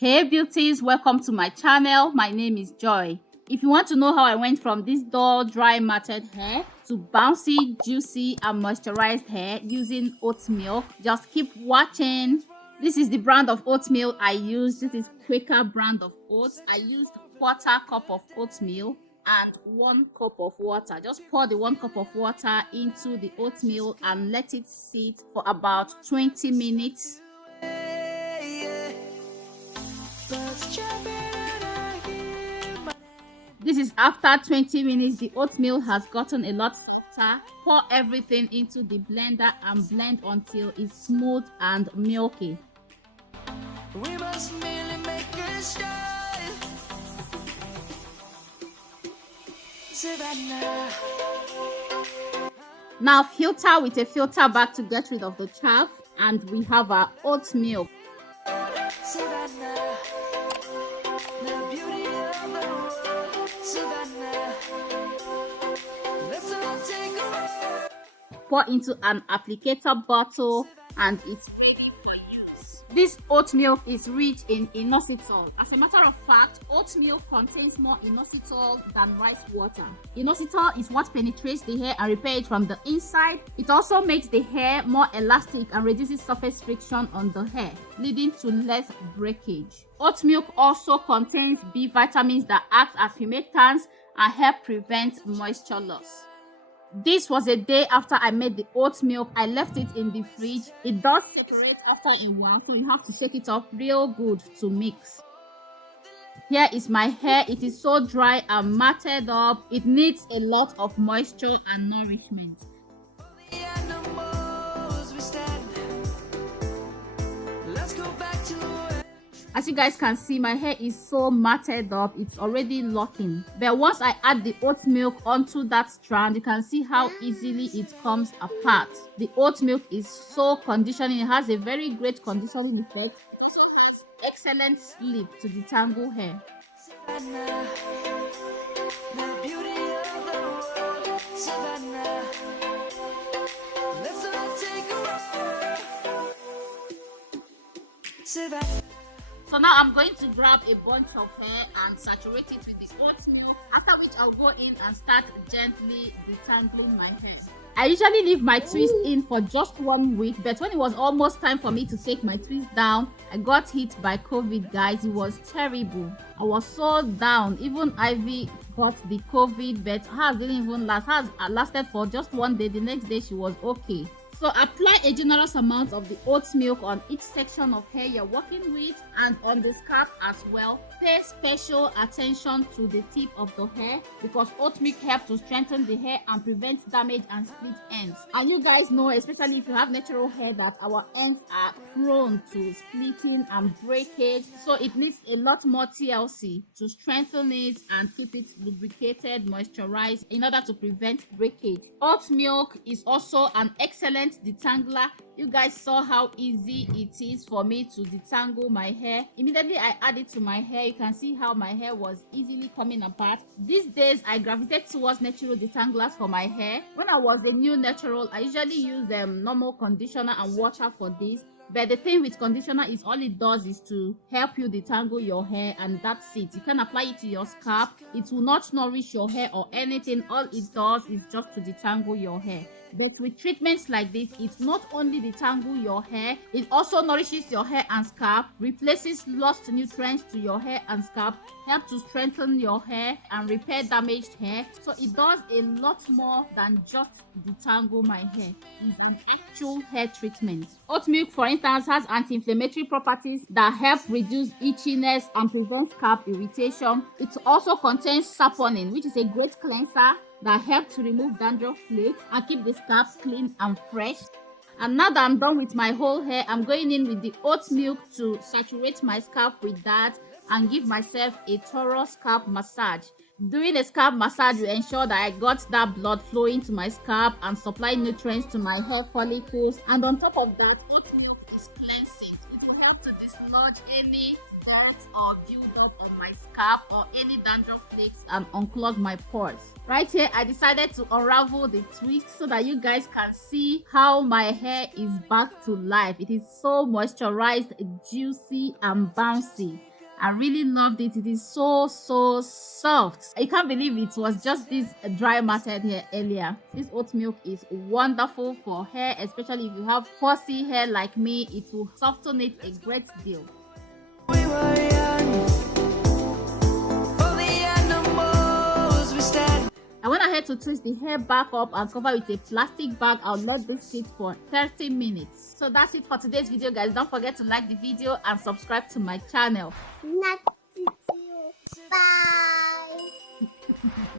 Hey beauties, welcome to my channel. My name is Joy. If you want to know how I went from this dull, dry, matted hair to bouncy, juicy and moisturized hair using oat milk, just keep watching. This is the brand of oatmeal I used. This is Quaker brand of oats. I used 1/4 cup of oatmeal and 1 cup of water. Just pour the 1 cup of water into the oatmeal and let it sit for about 20 minutes. This is after 20 minutes. The oatmeal has gotten a lot softer. Pour everything into the blender and blend until it's smooth and milky. We must merely make a start. Now filter with a filter bag to get rid of the chaff, and we have our oat milk. Pour into an applicator bottle and it's this oat milk is rich in inositol. As a matter of fact, oat milk contains more inositol than rice water. Inositol is what penetrates the hair and repairs it from the inside. It also makes the hair more elastic and reduces surface friction on the hair, leading to less breakage. Oat milk also contains B vitamins that act as humectants and help prevent moisture loss. This was a day after I made the oat milk. I left it in the fridge. It does separate after a while, so you have to shake it up real good to mix. Here is my hair. It is so dry and matted up. It needs a lot of moisture and nourishment. As you guys can see, my hair is so matted up. It's already locking. But once I add the oat milk onto that strand, you can see how easily it comes apart. The oat milk is so conditioning. It has a very great conditioning effect. Excellent sleep to detangle hair. So now I'm going to grab a bunch of hair and saturate it with the oatmeal, after which I'll go in and start gently detangling my hair. I usually leave my twist in for just 1 week, but when it was almost time for me to take my twist down, I got hit by COVID, guys. It was terrible. I was so down. Even Ivy got the COVID, but hers didn't even last. Hers lasted for just 1 day. The next day she was okay. So apply a generous amount of the oat milk on each section of hair you're working with and on the scalp as well. Pay special attention to the tip of the hair because oat milk helps to strengthen the hair and prevent damage and split ends. And you guys know, especially if you have natural hair, that our ends are prone to splitting and breakage. So it needs a lot more TLC to strengthen it and keep it lubricated, moisturized in order to prevent breakage. Oat milk is also an excellent detangler. You guys saw how easy it is for me to detangle my hair. Immediately I add it to my hair, you can see how my hair was easily coming apart. These days I gravitate towards natural detanglers for my hair. When I was a new natural, I usually use normal conditioner and water for this. But the thing with conditioner is all it does is to help you detangle your hair, and that's it. You can apply it to your scalp. It will not nourish your hair or anything. All it does is just to detangle your hair. But with treatments like this, it not only detangle your hair, it also nourishes your hair and scalp, replaces lost nutrients to your hair and scalp, helps to strengthen your hair and repair damaged hair. So it does a lot more than just detangle my hair. It's an actual hair treatment. Oat milk, for instance, has anti-inflammatory properties that help reduce itchiness and prevent scalp irritation. It also contains saponin, which is a great cleanser that helps to remove dandruff, flakes and keep the scalp clean and fresh. And now that I'm done with my whole hair, I'm going in with the oat milk to saturate my scalp with that and give myself a thorough scalp massage. During a scalp massage, you ensure that I got that blood flowing to my scalp and supply nutrients to my hair follicles. And on top of that, oat milk is cleansing. It will help to dislodge any dirt or build up on my scalp or any dandruff flakes and unclog my pores. Right here, I decided to unravel the twist so that you guys can see how my hair is back to life. It is so moisturized, juicy and bouncy. I really loved it. It is so soft. I can't believe it was just this dry matted hair earlier. This oat milk is wonderful for hair, especially if you have fussy hair like me. It will soften it a great deal. We were young, for the animals we stand. I went ahead to twist the hair back up and cover with a plastic bag. I'll let this sit for 30 minutes. So that's it for today's video, guys. Don't forget to like the video and subscribe to my channel. Not to you. Bye.